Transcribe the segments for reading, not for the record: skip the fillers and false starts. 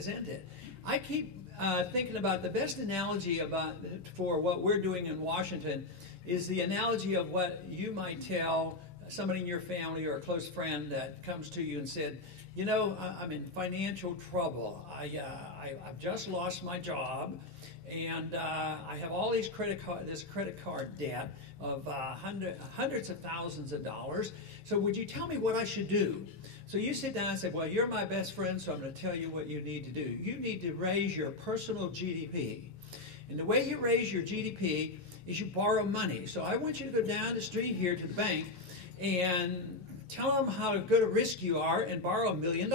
has ended. I keep thinking about the best analogy for what we're doing in Washington is the analogy of what you might tell somebody in your family or a close friend that comes to you and said, you know, I'm in financial trouble. I've just lost my job, and I have all this credit card debt of hundreds of thousands of dollars. So would you tell me what I should do? So you sit down and say, well, you're my best friend, so I'm going to tell you what you need to do. You need to raise your personal GDP. And the way you raise your GDP is you borrow money. So I want you to go down the street here to the bank and tell them how good a risk you are and borrow $1 million.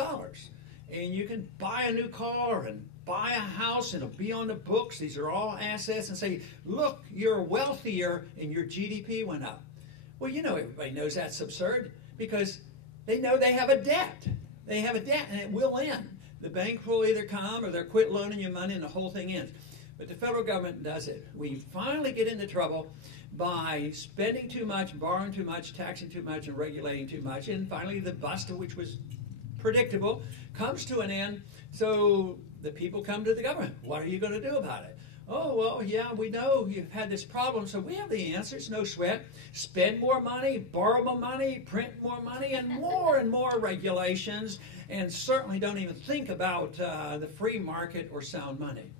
And you can buy a new car and buy a house and it'll be on the books. These are all assets, and say, look, you're wealthier and your GDP went up. Well, you know, everybody knows that's absurd because they know they have a debt. They have a debt and it will end. The bank will either come or they'll quit loaning you money and the whole thing ends. But the federal government does it. We finally get into trouble by spending too much, borrowing too much, taxing too much, and regulating too much. And finally the bust, which was predictable, comes to an end. So the people come to the government. What are you going to do about it? Oh, well, yeah, we know you've had this problem, so we have the answers, no sweat. Spend more money, borrow more money, print more money, and more regulations, and certainly don't even think about the free market or sound money.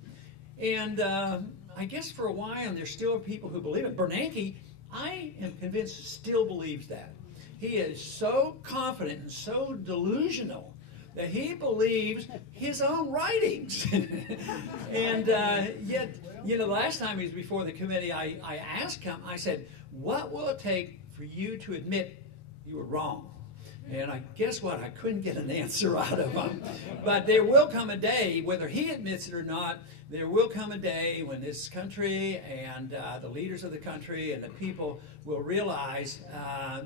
And I guess for a while, and there's still people who believe it. Bernanke, I am convinced, still believes that. He is so confident and so delusional that he believes his own writings. And yet, you know, the last time he was before the committee, I asked him, I said, what will it take for you to admit you were wrong? And I guess what? I couldn't get an answer out of him. But there will come a day, whether he admits it or not, there will come a day when this country and the leaders of the country and the people will realize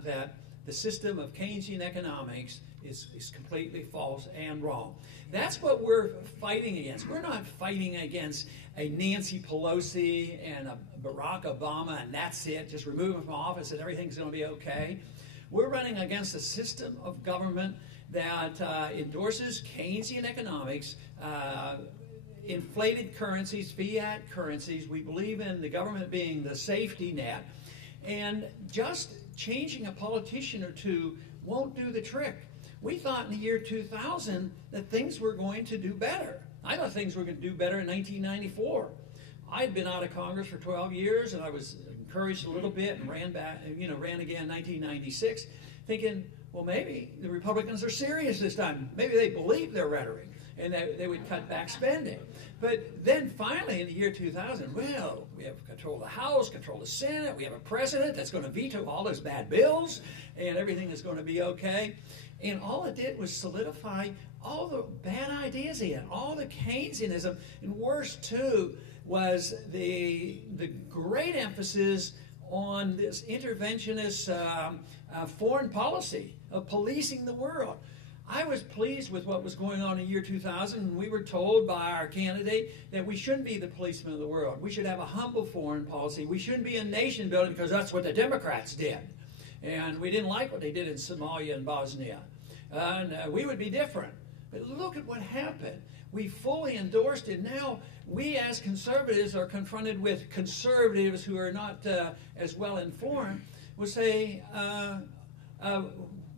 that the system of Keynesian economics is completely false and wrong. That's what we're fighting against. We're not fighting against a Nancy Pelosi and a Barack Obama and that's it, just remove them from office and everything's going to be okay. We're running against a system of government that endorses Keynesian economics, inflated currencies, fiat currencies. We believe in the government being the safety net. And just changing a politician or two won't do the trick. We thought in the year 2000 that things were going to do better. I thought things were going to do better in 1994. I had been out of Congress for 12 years, and I was encouraged a little bit and ran again in 1996, thinking, well, maybe the Republicans are serious this time. Maybe they believe their rhetoric, and they would cut back spending. But then finally in the year 2000, well, we have control of the House, control of the Senate, we have a president that's going to veto all those bad bills, and everything is going to be okay. And all it did was solidify all the bad ideas he had, all the Keynesianism, and worse too was the great emphasis on this interventionist foreign policy of policing the world. I was pleased with what was going on in the year 2000, and we were told by our candidate that we shouldn't be the policemen of the world. We should have a humble foreign policy. We shouldn't be a nation building because that's what the Democrats did. And we didn't like what they did in Somalia and Bosnia. And we would be different. But look at what happened. We fully endorsed it. Now we as conservatives are confronted with conservatives who are not as well informed, will say,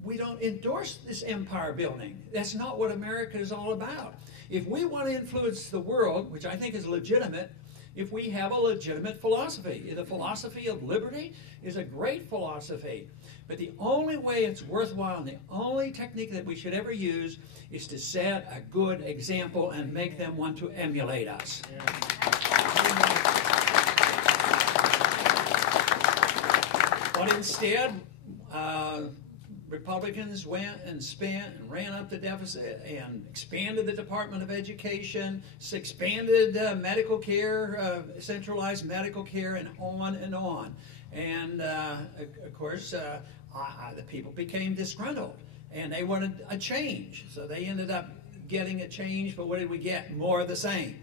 we don't endorse this empire building. That's not what America is all about. If we want to influence the world, which I think is legitimate, if we have a legitimate philosophy. The philosophy of liberty is a great philosophy. But the only way it's worthwhile and the only technique that we should ever use is to set a good example and make them want to emulate us. Yeah. But instead, Republicans went and spent and ran up the deficit and expanded the Department of Education, expanded medical care, centralized medical care, and on and on. And of course, the people became disgruntled and they wanted a change. So they ended up getting a change, but what did we get? More of the same.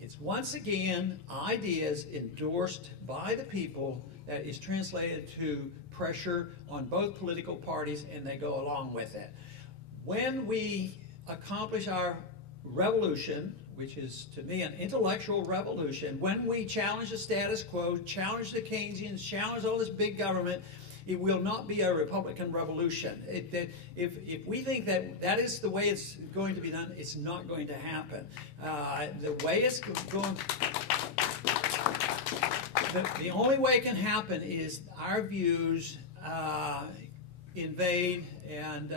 It's once again ideas endorsed by the people that is translated to pressure on both political parties, and they go along with it. When we accomplish our revolution, which is to me an intellectual revolution, when we challenge the status quo, challenge the Keynesians, challenge all this big government, it will not be a Republican revolution. If we think that that is the way it's going to be done, it's not going to happen. The way it's going, the only way it can happen is our views invade and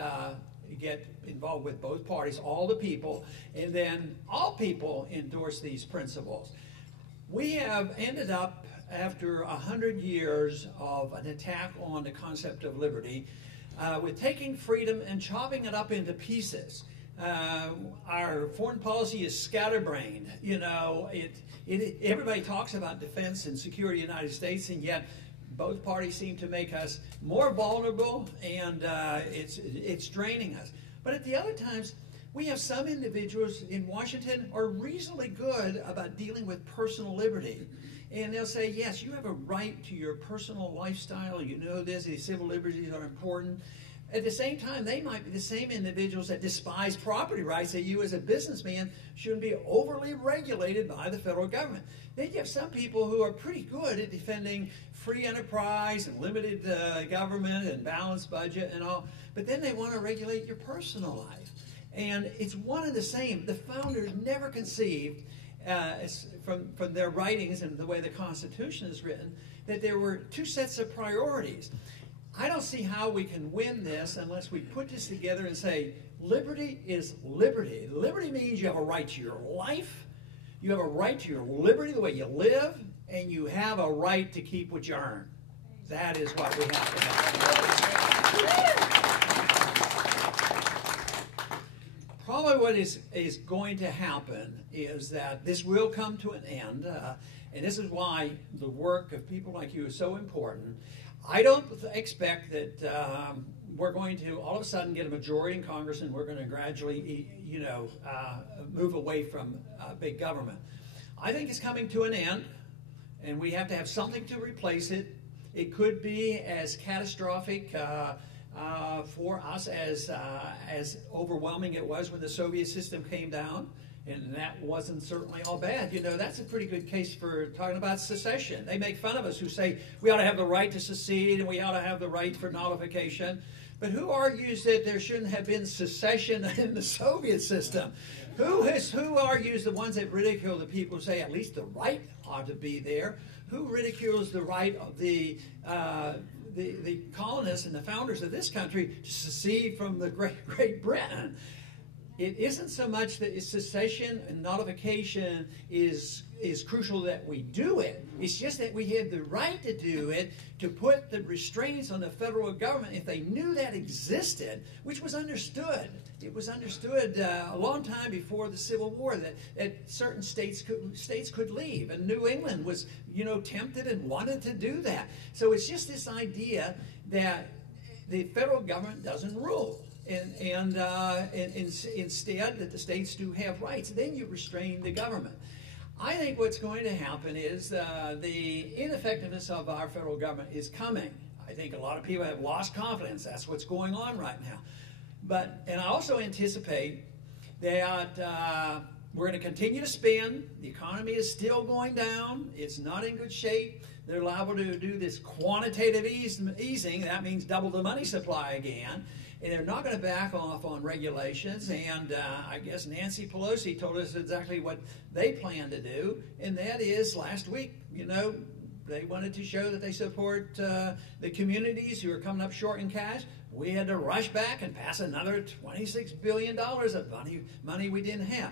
get involved with both parties, all the people, and then all people endorse these principles. We have ended up, after 100 years of an attack on the concept of liberty, with taking freedom and chopping it up into pieces. Our foreign policy is scatterbrained. You know, everybody talks about defense and security of the United States, and yet both parties seem to make us more vulnerable, and it's draining us. But at the other times, we have some individuals in Washington are reasonably good about dealing with personal liberty. And they'll say, yes, you have a right to your personal lifestyle. You know this, these civil liberties are important. At the same time, they might be the same individuals that despise property rights, that you as a businessman shouldn't be overly regulated by the federal government. Then you have some people who are pretty good at defending free enterprise and limited government and balanced budget and all, but then they want to regulate your personal life. And it's one and the same. The founders never conceived, from their writings and the way the Constitution is written, that there were two sets of priorities. I don't see how we can win this unless we put this together and say, liberty is liberty. Liberty means you have a right to your life, you have a right to your liberty, the way you live, and you have a right to keep what you earn. That is what we have to have. Probably what is going to happen is that this will come to an end, and this is why the work of people like you is so important. I don't expect that we're going to all of a sudden get a majority in Congress and we're going to gradually, move away from big government. I think it's coming to an end, and we have to have something to replace it. It could be as catastrophic for us as overwhelming it was when the Soviet system came down, and that wasn't certainly all bad. You know, that's a pretty good case for talking about secession. They make fun of us who say we ought to have the right to secede and we ought to have the right for nullification. But who argues that there shouldn't have been secession in the Soviet system? Who argues, the ones that ridicule the people who say at least the right ought to be there? Who ridicules the right of the colonists and the founders of this country to secede from the Great Britain? It isn't so much that secession and nullification is crucial that we do it. It's just that we have the right to do it, to put the restraints on the federal government if they knew that existed, which was understood. It was understood a long time before the Civil War that certain states could leave, and New England was, tempted and wanted to do that. So it's just this idea that the federal government doesn't rule. And instead that the states do have rights. Then you restrain the government. I think what's going to happen is the ineffectiveness of our federal government is coming. I think a lot of people have lost confidence. That's what's going on right now. And I also anticipate that we're going to continue to spend. The economy is still going down. It's not in good shape. They're liable to do this quantitative easing. That means double the money supply again. And they're not going to back off on regulations. And I guess Nancy Pelosi told us exactly what they plan to do. And that is, last week, they wanted to show that they support the communities who are coming up short in cash. We had to rush back and pass another $26 billion of money we didn't have.